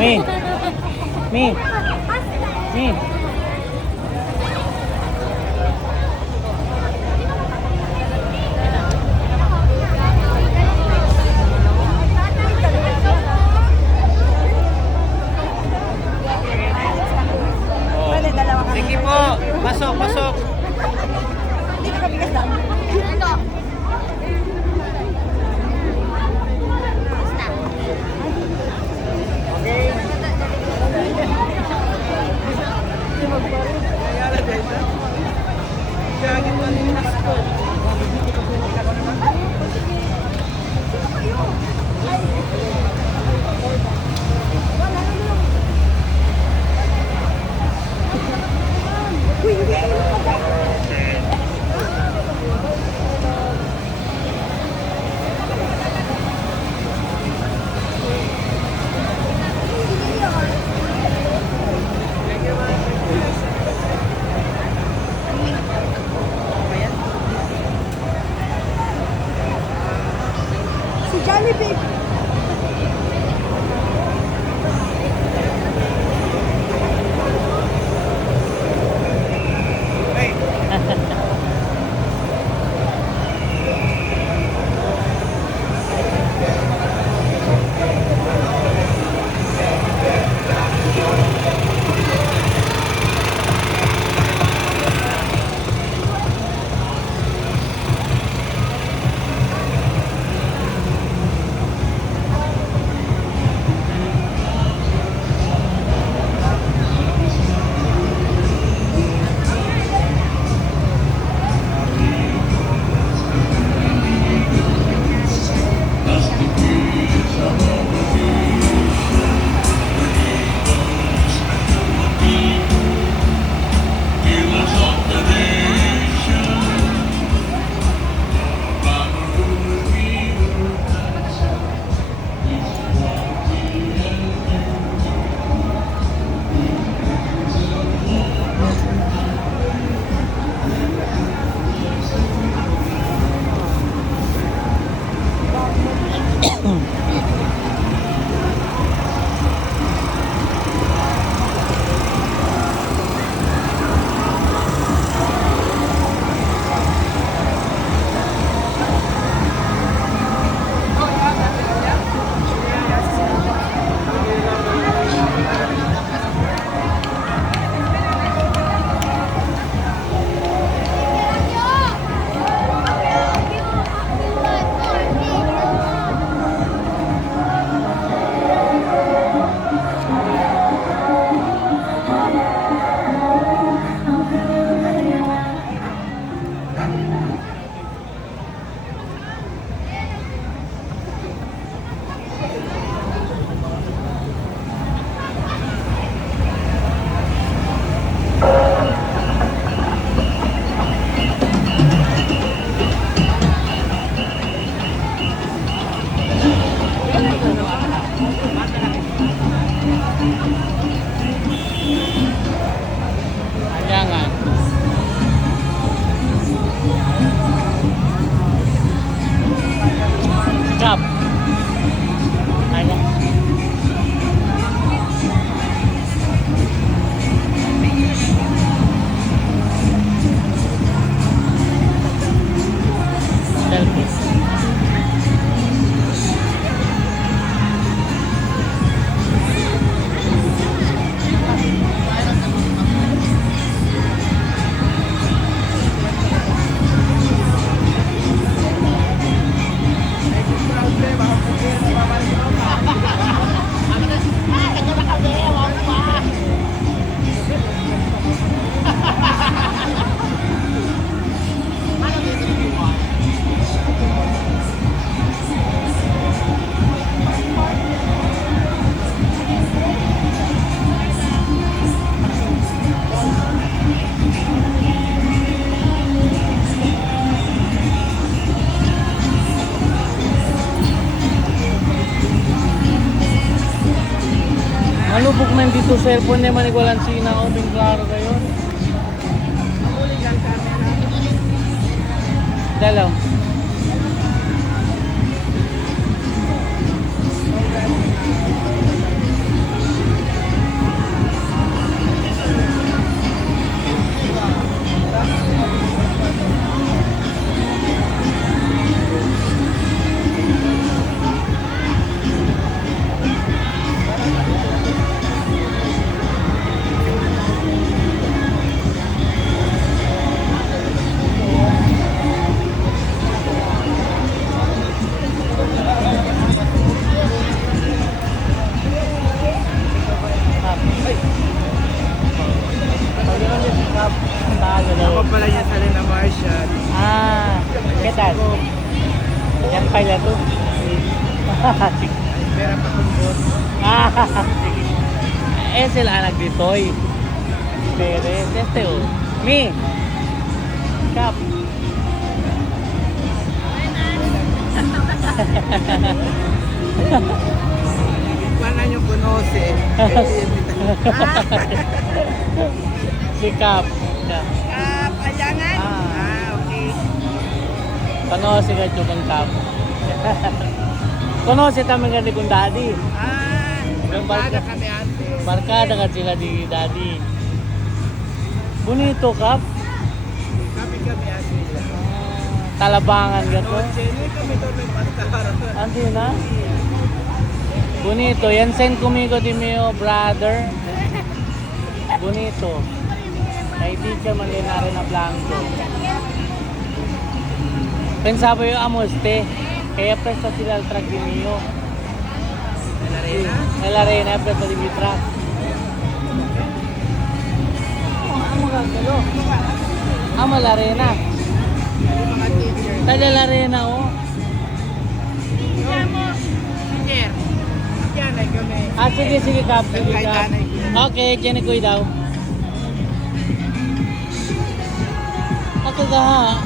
Me. Me. Me. Sige po, pasok, pasok. Hindi ka kabigas lang. Si Jollibee. Ayangan. Sikap. Ayan. Selfies. Malubog man dito cellphone naman igualan sina o ting klaro kayo. Dalaw. kaya to. Sige. Pera pa tumbot. Sige. Sila anak ditoy. Pero, este o. Mi. Kap. Paano nyo kunose? Si Kap. Kap. Ayangan. Okay. Konosi ka chukang Kap. Konosi tamin ka di kong daddy. Barkada kami ate. Barkada ka sila di daddy. Bonito Kap. Kami ate. Talabangan ka to. Hindi kami to may pantaro. Andi na. Bonito. Yan send kumigo di mio brother. Bonito. Kay teacher man din na rin na blanco. Pensaba yung amoste. Kaya presta sila al track di mio. El arena presta di mi track. Amo gagalo. Amo la arena. Mga teacher. Taga la arena oh. Teacher. Yan ay kami. Sige Kap. Sige Kay Kap. nanay. Okay, Jenny Kuy daw. Ako ka ha.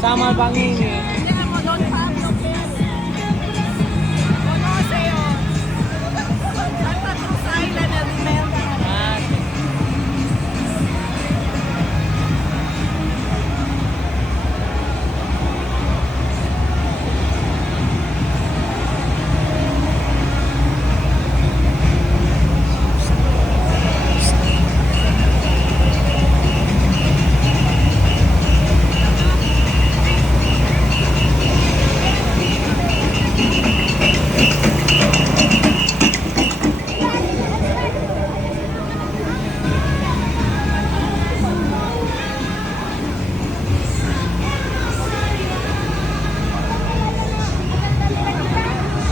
Sama bangin eh.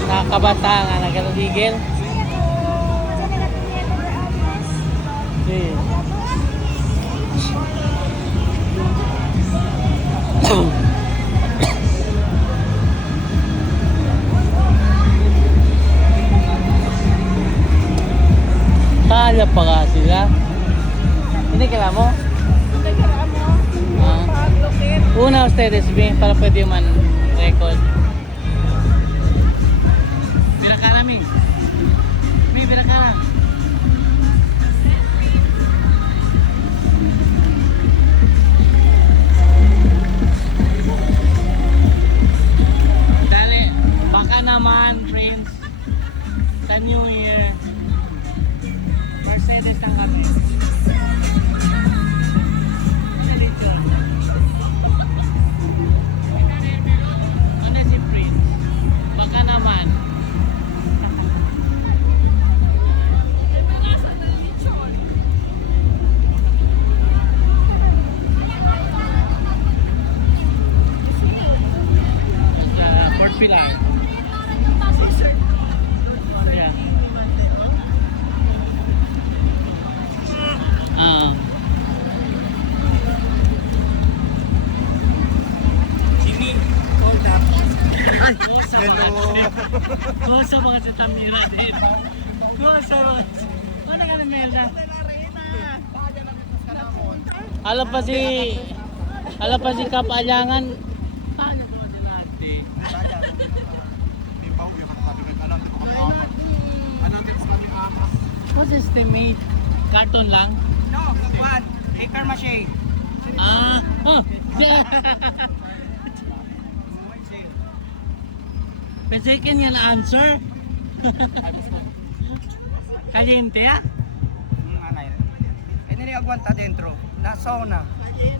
Ah, nakakabata nga nagkatigil. Sí. Kaya pa ka sila. Hindi kailangan mo? Ah. Una ustedes bien para pwede man record. Bira ka na, Mi. Mi, bira ka na. Dali, baka naman, friends. Sa New Year. Mercedes ng kami. Ano si Prince? Baka naman. Fort Pilar. Yeah. Sige. Ay, hello. Gusto mga si Tamira din. Gusto mga. Ano ka na Melda? Alam pa si Kapalyangan. Ano ba din natin? What's estimate? Carton lang? No, one. Baker mache. Ah! Oh! Pensé que niya na-answer. Caliente ah? Anay. Eh nili aguanta dentro. Na sauna.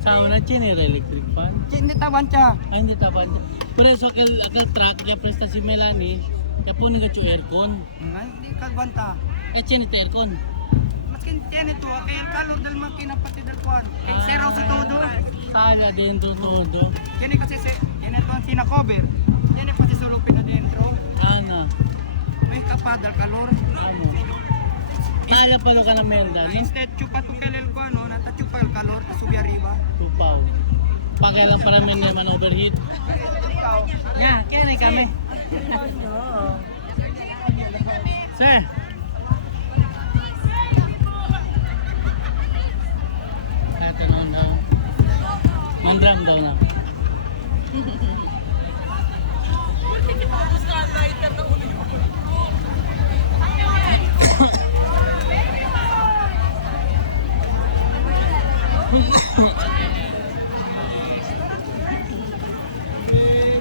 Sauna chinera electric fan. Hindi tawancha. Ay, hindi tapan. Por eso aquel track que presta si Melanie, ya pone que aircon. Hindi kaguanta. Chinita aircon. Maskin tiene to, kaya el calor del máquina pati del kuan. El zero sa todo. Sala dentro todo. Tiene kasi tiene to ang sina-cover. Tiene pati sulupin na dentro. Ana. May kapad al calor. Ano? Tala palo ka na Melda, no? Instead chupa tu el kuan, no, nata chupa el calor, subi arriba. Tupaw. pakialam para may naman overheat. Yeah, kaya kami. Sir. Ito noon daw. Mandram daw na.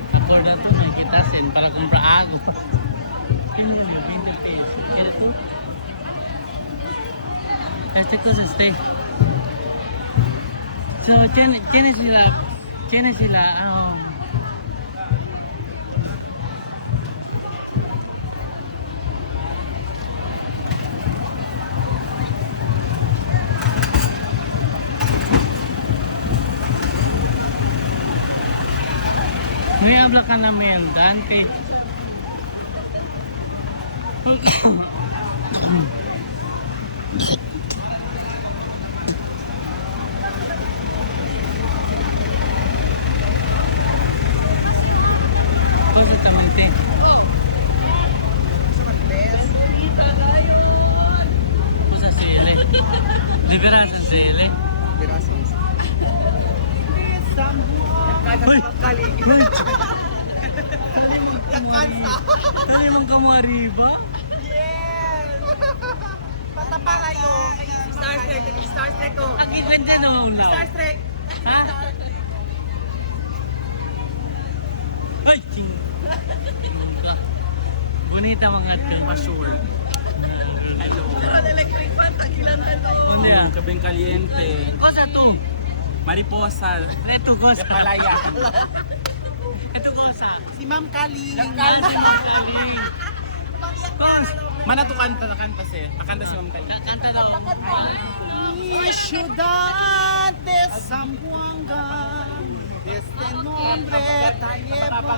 Ako na to may kitasin para kumpra ago. Ano mo binili kayo? Ito. Este cosa este. So, tiene sila, may habla ka namin, Dante. Perfectamente. Cosa sele? Liberata sele. Uy! Uy! Dali mong kamari ba? Yes! Patapala yung Star Trek ko. Ang ganda na maulaw. Star Trek. Ha? Ay! Ching! Bonita mga ito. Pasure. Hello. Electric fan, tagilan ano. Hindi ah. Kabeng Caliente. Cosa tu? Mariposa. Ito cosa. Palaya. Ito cosa. Si Ma'am Kali. Cos. Mana tu kanta si. Akanta si Ma'am Kali. Kanta daw. Mi ciudad de Zamboanga, este nombre te lleva.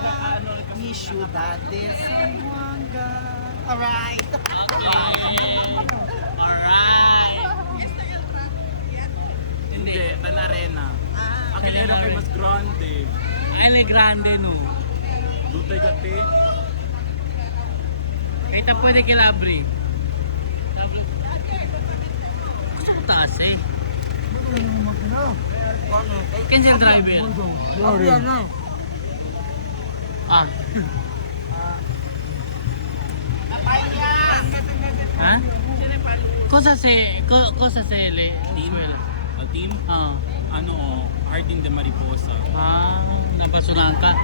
Mi ciudad de Zamboanga. Alright. Alright. Hindi, Tanarena. Akin era kay mas grande. Ay, le grande no. Dutay gati. Kahit pwede kilabri. Gusto ko taas eh. Cancel driver. Ah. Ha? Cosa se le suela. Al team, Ah. Harding de Mariposa. Ah, napasunahan ka.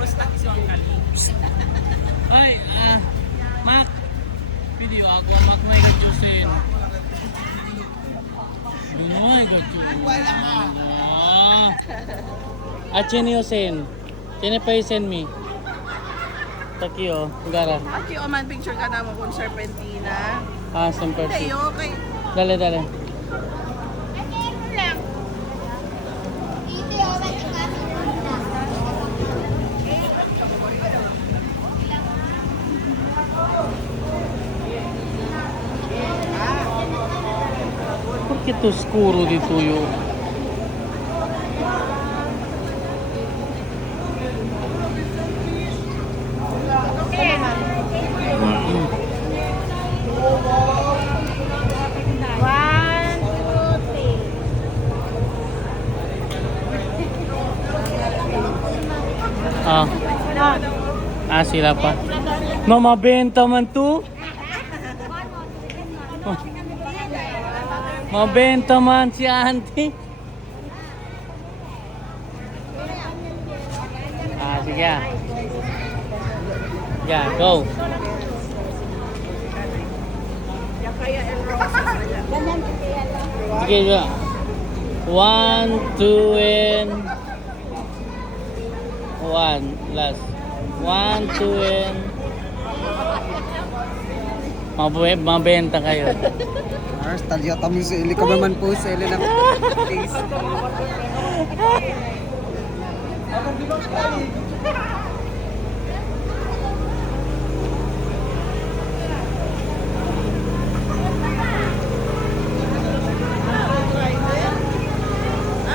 Basta si Ma'am Kali. Ay, Mac. Video ako, Mac may Josen. Dunoy ko to. Chene Yosen. Chene pa send me. Takio, gara. Aki o man picture ka na mo kung Serpentina. Sempre. Hindi, okay. Dale, dale. Perché tu scuro di tuyo? Sila pa. No, mabenta man to. Mabenta man si auntie. Sige. Yeah, go. Sige, go. 1, 2, and 1. Last. 1, 2, and mabenta kayo. Talya kami sa ili ka naman po sa ili ng face.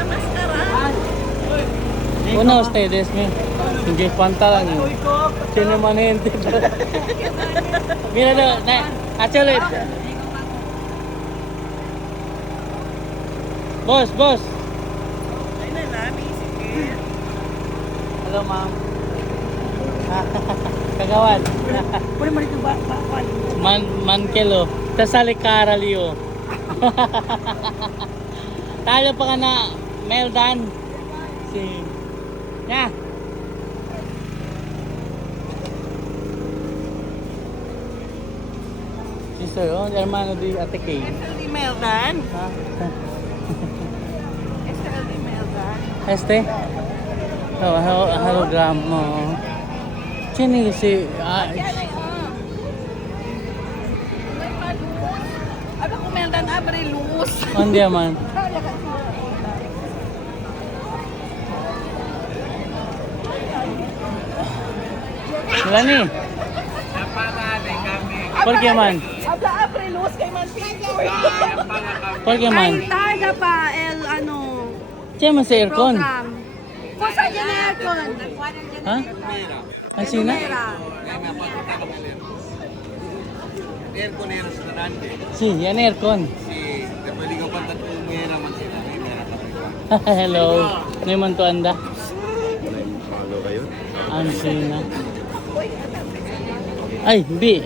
Maskara. ustedes, men? Hindi panta lang yun. Sino man gente. Mira do, ulit. Boss, boss. Hello, ma'am. Kagawan. Pwede mo rin ba? Man kilo. Tasali karaliyo. Talo pa ka na Meldan. Si. Ya. Si Sir, oh, hermano di Ate Kay. SLD Meldan. Ha? SLD Meldan. Este? Oh, hologram mo. Sino si... Ano kung Meldan abre luz? Hindi man. Wala ni. ¿Por qué man? Habla abre luz kay man picture. ¿Por qué man? Ay, tarda pa el ano Siya man sa aircon. program. Kung saan yan ang aircon? Ha? Ang sina? Airconero sa Tarante. Si, yan aircon. Si, kapag ikaw pa tatong mera man sila. May mera ka. Hello. Ngayon man to anda. Follow kayo? Ang sina. Ay, hindi.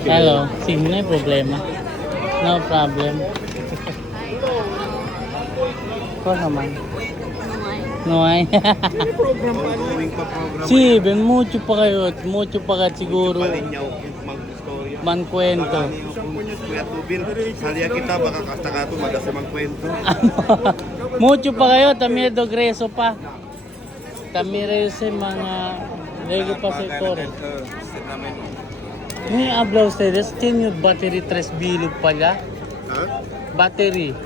Hello. Sino na yung problema? No problem. Ko naman. No ay. Ongoing pa program. Si, ben mucho pa kayo. Mucho pa ka siguro. Palinyaw, mag-istorya. Man kwento. Kuya Tubil, saliya kita baka kasta ka ito, magasamang kwento. Mucho pa kayo. Tamir do greso pa. Tamir sa mga lego pa sa core. Ni habla ustedes, tiene battery 3 bilog pala. Ha? Battery.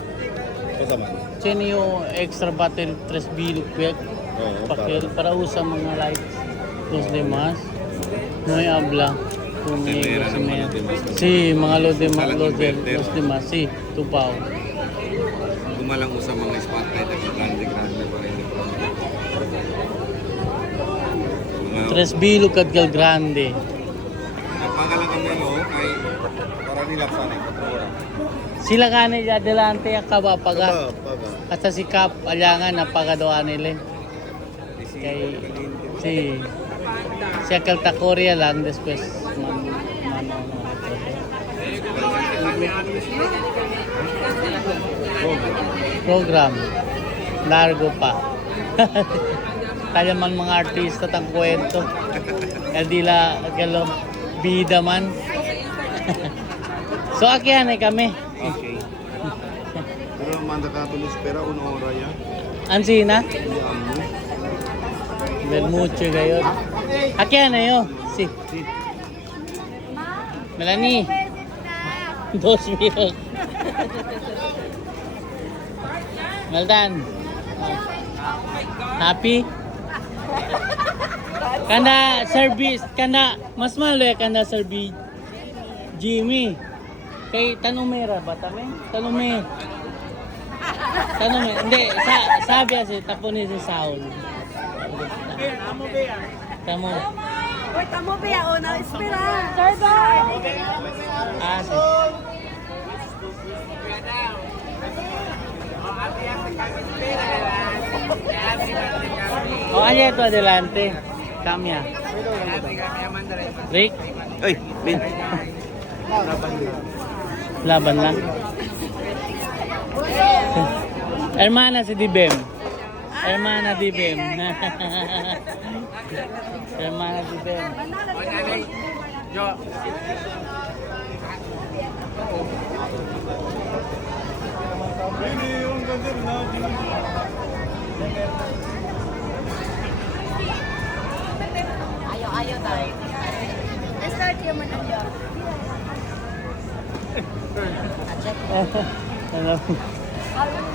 Kasama? Tiene yung extra battery 3 bilog pek. Oo, Pakil para usa mga lights. Los demás. No hay habla. Conmigo si Mel. Si, mga los demás, los demás. Si, tupaw. Gumalang usang mga spotlight at grande-grande pa rin. 3 bilog at gal grande. Napagalang kami kay para nila sana yung patrora. Sila kanil adelante ang kabapaga. Paga. Hasta si Kap alangan napagadoan nila. Kay si Akal Takoria lang después program largo pa. Kaya man mga artista tang kwento. Kaya dila kalo bida man. So akyan ay kami. Okay. Pero manda ka tulos pera uno ora ya. Ansina? Del mucho kayo. Akyan na yo. Si. Melanie. 2 minutos. Meldan. Happy? Kanda service, kanda mas malo ya kanda service. Jimmy. Kay tanumera ba tame? Tanume. Hindi, sabi kasi tapon ni si Saul. Tamo. Uy, tamo ba yan? O, na-espera. Tarda. Si. Allá ito adelante. Kamya. Rick, Ay, Min. laban lang. Hermana si Dibem. Hermana Dibem. Hermana Dibem. Ayaw tayo. Start yung man ang job. Ano? Ayaw